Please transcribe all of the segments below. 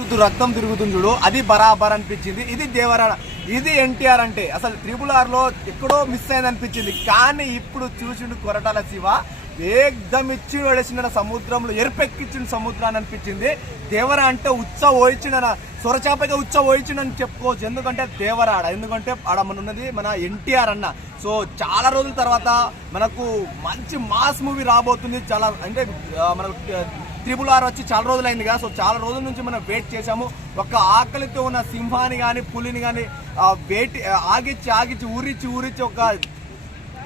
చుట్టూ రక్తం తిరుగుతుంది చూడు. అది బరాబర్ అనిపించింది. ఇది దేవరాడ ఇది ఎన్టీఆర్ అంటే. అసలు త్రిపుల్ ఆర్లో ఎక్కడో మిస్ అయింది అనిపించింది కానీ ఇప్పుడు చూసిండు కొరటాల శివ. ఏకదం ఇచ్చి పడేసిన సముద్రంలో. ఎరుపెక్కించిన సముద్రాన్ని అనిపించింది. దేవర అంటే ఉచ్చ ఓయించిన సొరచాపగా ఉచ్చ ఓయించిండని చెప్పుకోవచ్చు. ఎందుకంటే దేవరాడ ఎందుకంటే ఆడ మన ఉన్నది మన ఎన్టీఆర్ అన్న. సో చాలా రోజుల తర్వాత మనకు మంచి మాస్ మూవీ రాబోతుంది. చాలా అంటే మనకు త్రిపుల్ ఆర్ వచ్చి చాలా రోజులైంది కదా సో చాలా రోజుల నుంచి మనం వెయిట్ చేసాము ఒక ఆకలితో ఉన్న సింహాన్ని కానీ పులిని కానీ వెయిట్ ఆగిచ్చి ఆగిచ్చి ఊరిచ్చి ఊరిచ్చి ఒక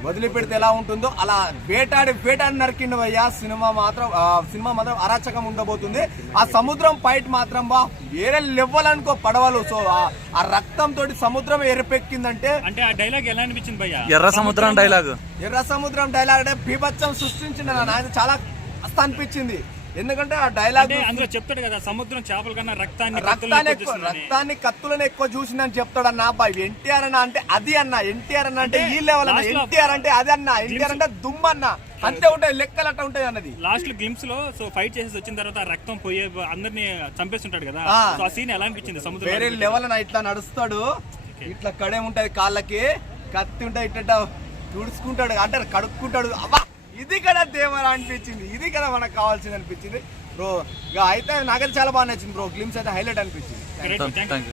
వదిలిపెడితే ఎలా ఉంటుందో అలా వేటాడి వేటాడి నరికిండు అయ్యా సినిమా మాత్రం సినిమా మాత్రం అరాచకం ఉండబోతుంది. ఆ సముద్రం ఫైట్ మాత్రం బా వేరే లెవెల్ అనుకో పడవలు. సో ఆ- రక్తం తోటి సముద్రం ఎరిపెక్కిందంటే అంటే ఆ డైలాగ్ ఎలా అనిపించింది భయ్య? ఎర్ర సముద్రం డైలాగ్. ఎర్ర సముద్రం డైలాగ్ అంటే బీభత్సం సృష్టించింది నా ఆయన చాలా మస్తు అనిపించింది. ఎందుకంటే ఆ డైలాగ్ అందులో చెప్తాడు కదా సముద్రం చేపల కన్నా రక్తాన్ని రక్తాన్ని. రక్తాన్ని కత్తులను ఎక్కువ చూసిందని చెప్తాడు అన్న అబ్బాయి ఎన్టీఆర్ అన్న అంటే అది అన్న ఎన్టీఆర్ అన్న అంటే ఈ లెవెల్ అన్న ఎన్టీఆర్ అంటే అది అన్న ఎన్టీఆర్ అంటే దుమ్మ అన్న. అంతే ఉంటాయి లెక్కలు అట్ట ఉంటాయి అన్నది. లాస్ట్ గ్లిమ్స్లో సో ఫైట్ చేసి వచ్చిన తర్వాత రక్తం పోయే అందరిని చంపేస్తుంటాడు కదా. ఆ. సీన్ ఎలా అనిపించింది వేరే సముద్రం లెవెల్ అన్న ఇట్లా నడుస్తాడు. ఇట్లా కడేం ఉంటది కాళ్ళకి కత్తి ఉంటది ఇట్ట తుడుచుకుంటాడు అంటే కడుక్కుంటాడు. అబ్బా! ఇది కదా దేవరా అనిపించింది ఇది కదా మనకు కావాల్సింది అనిపించింది. బ్రో ఇక అయితే నాకైతే చాలా బాగా నచ్చింది బ్రో గ్లిమ్స్ అయితే హైలైట్ అనిపించింది.